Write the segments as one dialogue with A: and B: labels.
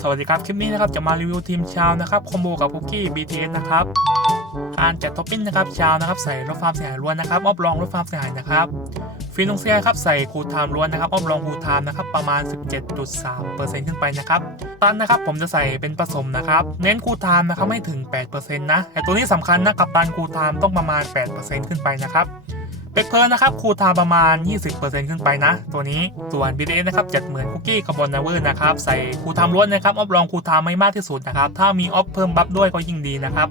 A: สวัสดีครับ คลิปนี้นะครับจะมารีวิวทีมชาวนะครับคอมโบกับคุกกี้ BTS นะครับการจัดท็อปปิ้งนะครับชาวนะครับใส่รถฟาร์มเสียหายล้วนนะครับออฟรองรถฟาร์มเสียหายนะครับฟรีนงเซียครับใส่คูลไทม์ล้วนนะครับออฟรองคูลไทม์นะครับประมาณ 17.3%ขึ้นไปนะครับตันนะครับผมจะใส่เป็นผสมนะครับเน้นคูลไทม์นะครับไม่ถึง 8%นะแต่ตัวนี้สำคัญนะกับตันคูลไทม์ต้องประมาณ 8%ขึ้นไปนะครับ เป็กเพลินนะครับคูลไทม์ประมาณ 20%ขึ้นไปนะ ตัวนี้ส่วน BTS นะครับจัดเหมือนคุกกี้คาร์บอนนาเวอร์นะครับใส่คูลไทม์ล้วนนะครับออฟรองคูลไทม์ไม่มากที่สุดนะครับถ้ามีออฟเพิ่มบัฟด้วยก็ยิ่งดีนะครับ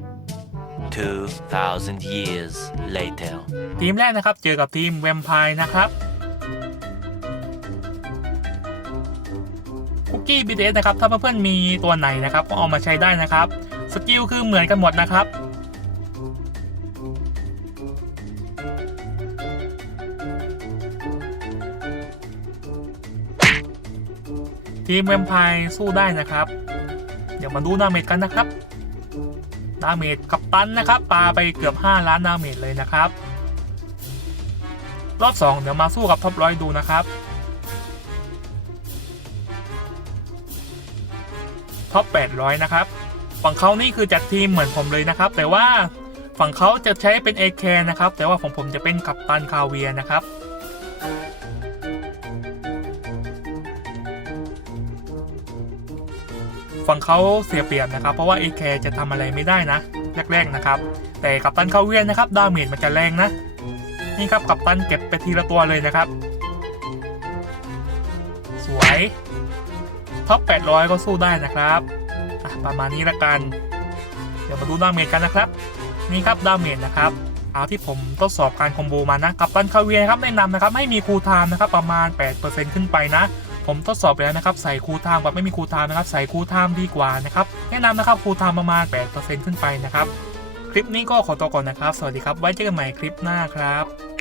B: 2,000 years later.
A: ทีมแรกนะครับเจอกับทีมแวมไพร์นะครับคุกกี้ BTS นะครับถ้าเพื่อนๆมีตัวไหนนะครับก็เอามาใช้ได้นะครับสกิลคือเหมือนกันหมดนะครับ ทีมแวมไพร์สู้ได้นะครับ เดี๋ยวมาดูดาเมจกันนะครับ ดาเมจกับตันนะครับปาไปเกือบ 5 ล้านดาเมจเลยนะครับ รอบ 2 เดี๋ยวมาสู้กับท็อปร้อยดูนะครับท็อป800 นะครับ ฝั่งเขานี่คือจัดทีมเหมือนผมเลยนะครับ แต่ว่าฝั่งเขาจะใช้เป็น AK นะครับ แต่ว่าของผมจะเป็นกัปตันคาเวียนะครับ ฝั่งเขาเสียเปรียบนะครับ เพราะว่า AK จะทำอะไรไม่ได้นะ แรกๆนะครับ แต่กัปตันคาเวียนนะครับ ดาเมจมันจะแรงนะ นี่ครับกัปตันเก็บไปทีละตัวเลยนะครับ สวยท็อป800 ก็สู้ได้นะครับ ประมาณนี้ละกัน เดี๋ยวมาดูดาเมจกันนะครับ นี่ครับดาเมจนะครับเอาที่ผมทดสอบการคอมโบมานะ กัปตันคาเวียครับแนะนำนะครับ ให้มีคูลไทม์นะครับ ประมาณ 8%ขึ้นไปนะ ผมทดสอบไปแล้วนะครับใส่คูลไทม์กับไม่มีคูลไทม์นะครับใส่คูลไทม์ดีกว่านะครับแนะนำนะครับคูลไทม์ประมาณ 8%ขึ้นไปนะครับคลิปนี้ก็ขอตัวก่อนนะครับ สวัสดีครับ ไว้เจอกันใหม่คลิปหน้าครับ